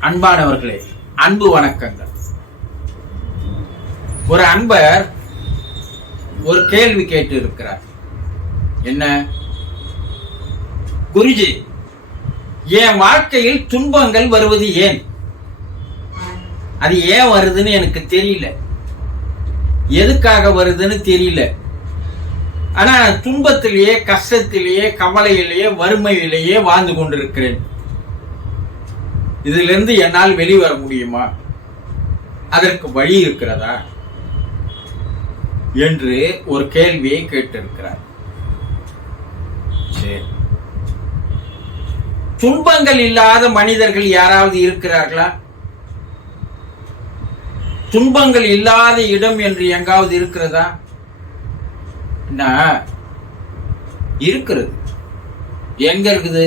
அன்பானவர்களே அன்பு வணக்கங்கள். ஒரு அன்பர் ஒரு கேள்வி கேட்டு இருக்கிறார் என்ன? குருஜி என் வாழ்க்கையில் துன்பங்கள் வருவது ஏன்? அது ஏன் வருதுன்னு எனக்கு தெரியல. எதுக்காக வருதுன்னு தெரியல. ஆனா துன்பத்திலேயே கஷ்டத்திலேயே கவலையிலேயே வறுமையிலேயே வாழ்ந்து கொண்டிருக்கிறேன். இதிலிருந்து என்னால் வெளிவர முடியுமா? அதற்கு வழி இருக்கிறதா? என்று ஒரு கேள்வியை கேட்டிருக்கிறார். சரி. துன்பங்கள் இல்லாத மனிதர்கள் யாராவது இருக்கிறார்களா? துன்பங்கள் இல்லாத இடம் என்று எங்காவது இருக்கிறதா? என்ன இருக்கிறது. எங்க இருக்குது?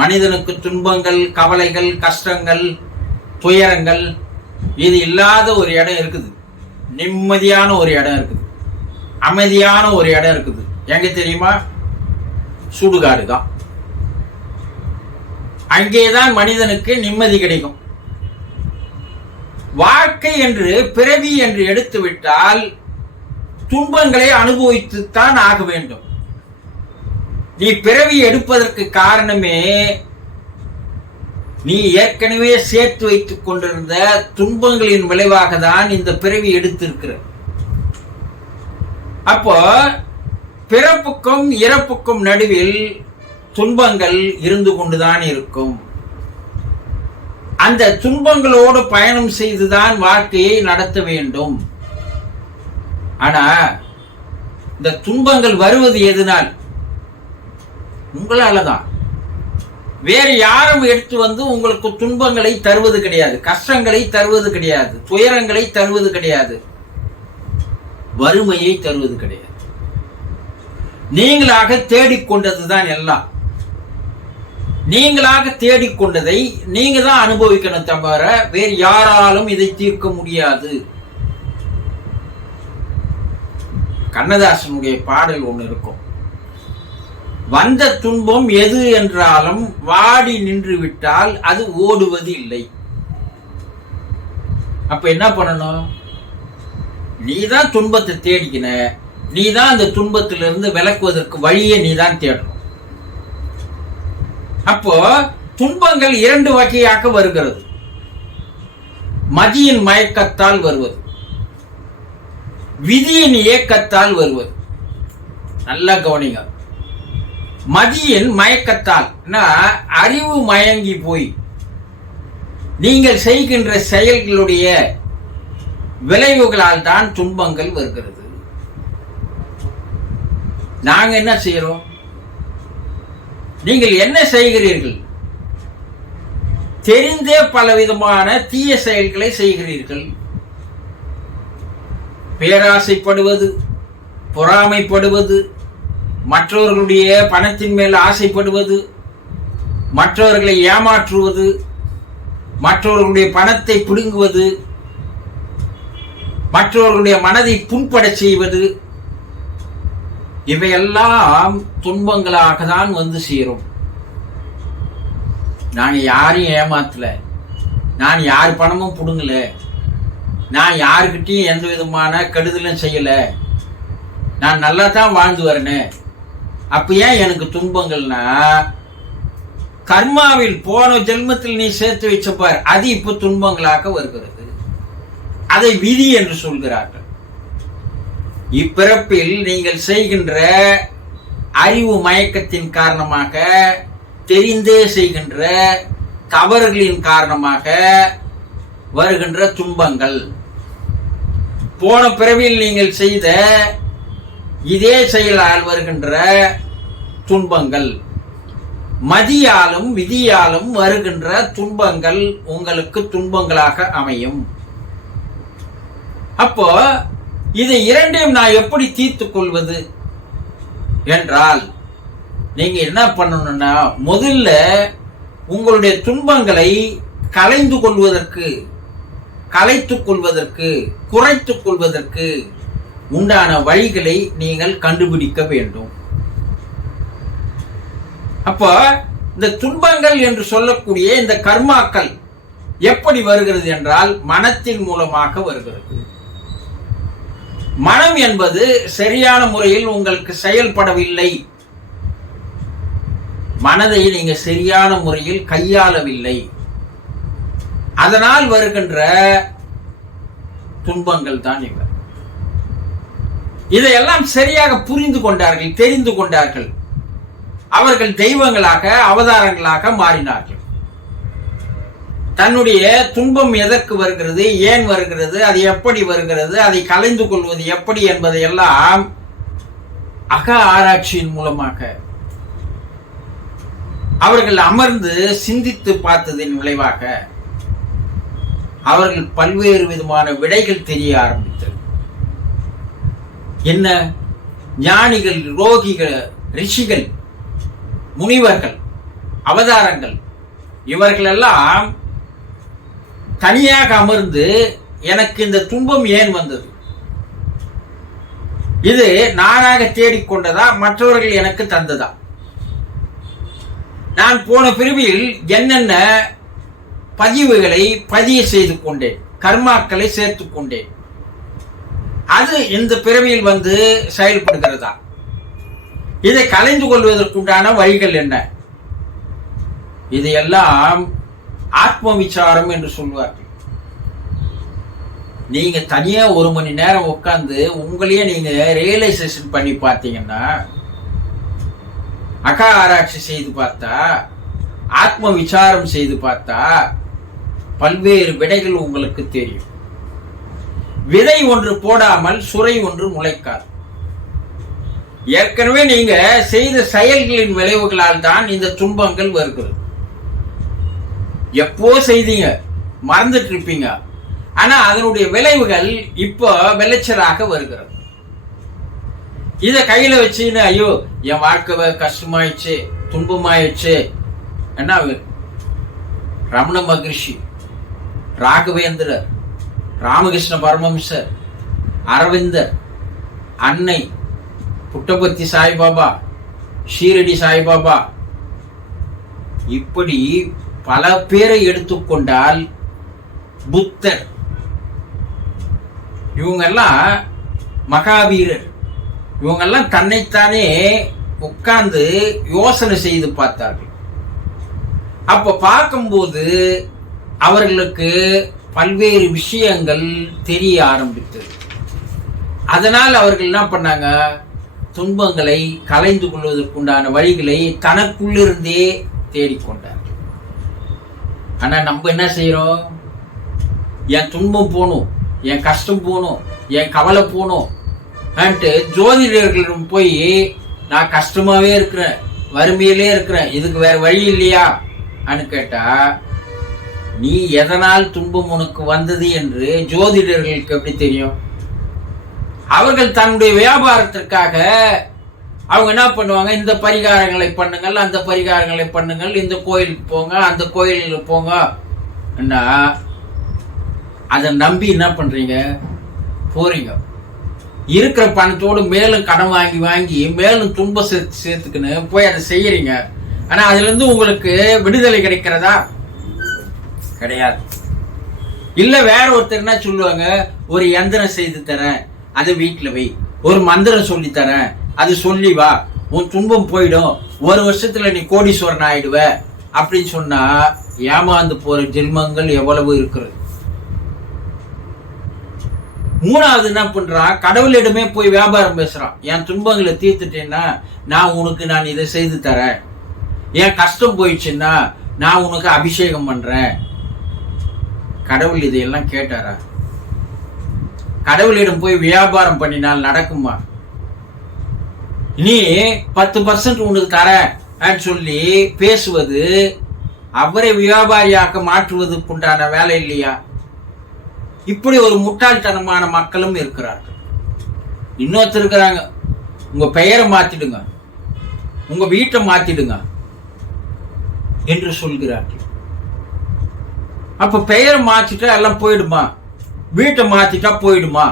மனிதனுக்கு துன்பங்கள் கவலைகள் கஷ்டங்கள் துயரங்கள் இது இல்லாத ஒரு இடம் இருக்குது. நிம்மதியான ஒரு இடம் இருக்குது. அமைதியான ஒரு இடம் இருக்குது. எங்க தெரியுமா? சுடுகாடு தான். அங்கேதான் மனிதனுக்கு நிம்மதி கிடைக்கும். வாழ்க்கை என்று பிறவி என்று எடுத்துவிட்டால் துன்பங்களை அனுபவித்துத்தான் ஆக வேண்டும். நீ பிறவி எடுப்பதற்கு காரணமே நீ ஏற்கனவே சேர்த்து வைத்துக் கொண்டிருந்த துன்பங்களின் விளைவாக தான் இந்த பிறவி எடுத்திருக்கிற. அப்போ பிறப்புக்கும் இறப்புக்கும் நடுவில் துன்பங்கள் இருந்து கொண்டுதான் இருக்கும். அந்த துன்பங்களோடு பயணம் செய்துதான் வாழ்க்கையை நடத்த வேண்டும். ஆனா இந்த துன்பங்கள் வருவது எதனால்? உங்களால தான் வேறு யாரும் எடுத்து வந்து உங்களுக்கு துன்பங்களை தருவது கிடையாது. கஷ்டங்களை தருவது கிடையாது. துயரங்களை தருவது கிடையாது. வறுமையை தருவது கிடையாது. நீங்களாக தேடிக்கொண்டதுதான் எல்லாம். நீங்களாக தேடிக்கொண்டதை நீங்க தான் அனுபவிக்கணும் தவிர வேறு யாராலும் இதை தீர்க்க முடியாது. கண்ணதாசனுடைய பாடல் ஒன்று இருக்கும். வந்த துன்பம் எது என்றாலும் வாடி நின்று விட்டால் அது ஓடுவது இல்லை. அப்ப என்ன பண்ணணும்? நீ தான் துன்பத்தை தேடிக்கின. நீ தான் அந்த துன்பத்திலிருந்து விலக்குவதற்கு வழியை நீ தான் தேடணும். அப்போ துன்பங்கள் இரண்டு வகையாக வருகிறது. மதியின் மயக்கத்தால் வருவது. விதியின் இயக்கத்தால் வருவது. நல்லா கவனிங்க. மதியின் மயக்கத்தால் அறிவு மயங்கி போய் நீங்கள் செய்கின்ற செயல்களுடைய விளைவுகளால் தான் துன்பங்கள் வருகிறது. நாங்க என்ன செய்யறோம்? நீங்கள் என்ன செய்கிறீர்கள்? தெரிந்தே பலவிதமான தீய செயல்களை செய்கிறீர்கள். பேராசைப்படுவது பொறாமைப்படுவது மற்றவர்களுடைய பணத்தின் மேல் ஆசைப்படுவது மற்றவர்களை ஏமாற்றுவது மற்றவர்களுடைய பணத்தை பிடுங்குவது மற்றவர்களுடைய மனதை புண்படச் செய்வது இவையெல்லாம் துன்பங்களாக தான் வந்து சேரும். நான் யாரையும் ஏமாத்தல. நான் யார் பணமும் பிடுங்கல. நான் யாருக்கிட்டையும் எந்த விதமான கெடுதலும் செய்யலை. நான் நல்லா தான் வாழ்ந்து வரேனே அப்ப ஏன் எனக்கு துன்பங்கள்னா கர்மாவில் போன ஜென்மத்தில் நீ சேர்த்து வச்ச அது இப்ப துன்பங்களாக வருகிறது. அதை விதி என்று சொல்கிறார்கள். இப்பிறப்பில் நீங்கள் செய்கின்ற அறிவு மயக்கத்தின் காரணமாக தெரிந்தே செய்கின்ற தவறுகளின் காரணமாக வருகின்ற துன்பங்கள். போன பிறவியில் நீங்கள் செய்த இதே செயலால் வருகின்ற துன்பங்கள். மதியாலும் விதியாலும் வருகின்ற துன்பங்கள் உங்களுக்கு துன்பங்களாக அமையும். அப்போ இதை இரண்டையும் நான் எப்படி தீர்த்து கொள்வது? என்றால் நீங்க என்ன பண்ணணும்னா முதல்ல உங்களுடைய துன்பங்களை கலைந்து கொள்வதற்கு கலைத்துக் கொள்வதற்கு குறைத்துக் கொள்வதற்கு உண்டான வழிகளை நீங்கள் கண்டுபிடிக்க வேண்டும். அப்போ இந்த துன்பங்கள் என்று சொல்லக்கூடிய இந்த கர்மாக்கள் எப்படி வருகிறது என்றால் மனத்தின் மூலமாக வருகிறது. மனம் என்பது சரியான முறையில் உங்களுக்கு செயல்படவில்லை. மனதை நீங்க சரியான முறையில் கையாளவில்லை. அதனால் வருகின்ற துன்பங்கள் தான் இவை. இதையெல்லாம் சரியாக புரிந்து கொண்டார்கள் தெரிந்து கொண்டார்கள். அவர்கள் தெய்வங்களாக அவதாரங்களாக மாறினார்கள். தன்னுடைய துன்பம் எதற்கு வருகிறது ஏன் வருகிறது அது எப்படி வருகிறது அதை கலைந்து கொள்வது எப்படி என்பதை எல்லாம் அக ஆராய்ச்சியின் மூலமாக அவர்கள் அமர்ந்து சிந்தித்து பார்த்ததின் விளைவாக அவர்கள் பல்வேறு விதமான விடைகள் தெரிய ஆரம்பித்தது. என்ன ஞானிகள் ரோகிகள் ரிஷிகள் முனிவர்கள் அவதாரங்கள் இவர்களெல்லாம் தனியாக அமர்ந்து எனக்கு இந்த துன்பம் ஏன் வந்தது? இது நானாக தேடிக்கொண்டதா? மற்றவர்கள் எனக்கு தந்ததா? நான் போன பிரிவில் என்னென்ன பதிவுகளை பதிய செய்து கொண்டேன் கர்மாக்களை சேர்த்துக்கொண்டேன் அது இந்த பிறவியில் வந்து செயல்படுகிறதா? இதை கலைந்து கொள்வதற்குண்டான வழிகள் என்ன? இதையெல்லாம் ஆத்ம விசாரம் என்று சொல்வார்கள். நீங்க தனியா ஒரு மணி நேரம் உட்கார்ந்து உங்களையே நீங்க ரியலைசேஷன் பண்ணி பார்த்தீங்கன்னா அகா ஆராய்ச்சி செய்து பார்த்தா ஆத்ம விசாரம் செய்து பார்த்தா பல்வேறு விடைகள் உங்களுக்கு தெரியும். விதை ஒன்று போடாமல் சுரை ஒன்று முளைக்காது. ஏற்கனவே நீங்க செய்த செயல்களின் விளைவுகளால் தான் இந்த துன்பங்கள் வருகிறது. எப்போ செய்தீங்க? மறந்துட்டு இருப்பீங்க. ஆனா அதனுடைய விளைவுகள் இப்போ விளைச்சலாக வருகிறது. இத கையில வச்சுன்னு ஐயோ என் வாழ்க்கை கஷ்டமாயிடுச்சு துன்பமாயிடுச்சு. என்ன ரமண மகிழ்ச்சி ராகவேந்திரர் ராமகிருஷ்ண பரமஹம்சர் அரவிந்தர் அன்னை புட்டபர்த்தி சாய்பாபா ஷீரடி சாய்பாபா. இப்படி பல பேரை எடுத்துக்கொண்டால் புத்தர். இவங்கெல்லாம் மகாவீரர். இவங்கெல்லாம் தன்னைத்தானே உட்கார்ந்து யோசனை செய்து பார்த்தார்கள். அப்ப பார்க்கும்போது அவர்களுக்கு பல்வேறு விஷயங்கள் தெரிய ஆரம்பித்தது. அதனால் அவர்கள் என்ன பண்ணாங்க? துன்பங்களை கலைந்து கொள்வதற்குண்டான வழிகளை தனக்குள்ளிருந்தே தேடிக்கொண்டார் ஆனால் நம்ம என்ன செய்கிறோம் என் துன்பம் போகணும் என் கஷ்டம் போகணும் என் கவலை போகணும் ஜோதிடர்களிடம் போய் நான் கஷ்டமாகவே இருக்கிறேன் வறுமையிலே இருக்கிறேன் இதுக்கு வேற வழி இல்லையா? கேட்டால் நீ எதனால் துன்பம் உனக்கு வந்தது என்று ஜோதிடர்களுக்கு எப்படி தெரியும்? அவர்கள் தன்னுடைய வியாபாரத்திற்காக அவங்க என்ன பண்ணுவாங்க? இந்த பரிகாரங்களை பண்ணுங்கள் அந்த பரிகாரங்களை பண்ணுங்கள் இந்த கோயிலுக்கு போங்க அந்த கோயிலுக்கு போங்க அதை நம்பி என்ன பண்றீங்க? போறீங்க. இருக்கிற பணத்தோடு மேலும் கடன் வாங்கி வாங்கி மேலும் துன்பம் சேர்த்து சேர்த்துக்குன்னு போய் அதை செய்யறீங்க. ஆனால் அதுலேருந்து உங்களுக்கு விடுதலை கிடைக்கிறதா? கிடையாது. இல்ல வேற ஒருத்தர் என்ன சொல்லுவாங்க? ஒரு எந்திரம் செய்து தரேன். அதை வீட்டில் வை. ஒரு மந்திரம் சொல்லி தரேன். அது சொல்லி வா. உன் துன்பம் போயிடும். ஒரு வருஷத்துல நீ கோடீஸ்வரன் ஆயிடுவ. அப்படின்னு சொன்னா ஏமாந்து போற ஜென்மங்கள் எவ்வளவு இருக்கிறது? மூணாவது என்ன பண்றான் கடவுளிடமே போய் வியாபாரம் பேசுறான். என் துன்பங்களை தீர்த்துட்டேன்னா நான் உனக்கு நான் இதை செய்து தரேன். என் கஷ்டம் போயிடுச்சுன்னா நான் உனக்கு அபிஷேகம் பண்றேன். கடவுள் இதையெல்லாம் கேட்டாரா? கடவுளிடம் போய் வியாபாரம் பண்ணினால் நடக்குமா? நீ பத்து பர்சன்ட் உனக்கு தரேன் சொல்லி பேசுவது அவரை வியாபாரியாக்க மாற்றுவதற்குண்டான வேலை இல்லையா? இப்படி ஒரு முட்டாள்தனமான மக்களும் இருக்கிறார்கள். இன்னொருத்தர் இருக்கிறாங்க. உங்க பெயரை மாத்திடுங்க. உங்க வீட்டை மாத்திடுங்க. என்று சொல்கிறார்கள். அப்ப பெயரை மாத்திட்டா எல்லாம் போயிடுமா? வீட்டை மாத்திட்டா போயிடுமா?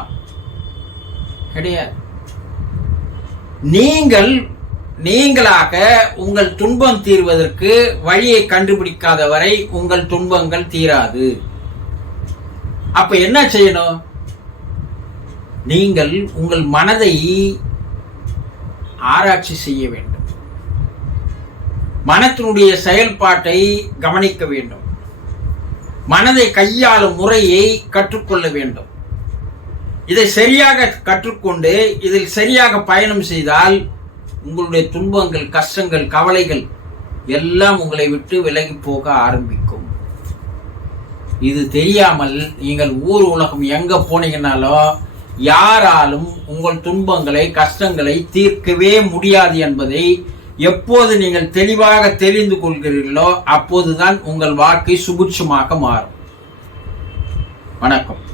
கிடையாது. நீங்கள் நீங்களாக உங்கள் துன்பம் தீர்வதற்கு வழியை கண்டுபிடிக்காத வரை உங்கள் துன்பங்கள் தீராது. அப்ப என்ன செய்யணும்? நீங்கள் உங்கள் மனதை ஆராய்ச்சி செய்ய வேண்டும். மனத்தினுடைய செயல்பாட்டை கவனிக்க வேண்டும். மனதை கையாளும் முறையை கற்றுக்கொள்ள வேண்டும். இதை சரியாக கற்றுக்கொண்டு இதில் சரியாக பயணம் செய்தால் உங்களுடைய துன்பங்கள் கஷ்டங்கள் கவலைகள் எல்லாம் உங்களை விட்டு விலகி போக ஆரம்பிக்கும். இது தெரியாமல் நீங்கள் ஊர் உலகம் எங்க போனீங்கன்னாலும் யாராலும் உங்கள் துன்பங்களை கஷ்டங்களை தீர்க்கவே முடியாது என்பதை எப்போது நீங்கள் தெளிவாக தெரிந்து கொள்கிறீர்களோ அப்போதுதான் உங்கள் வாழ்க்கை சுபிட்சமாக மாறும். வணக்கம்.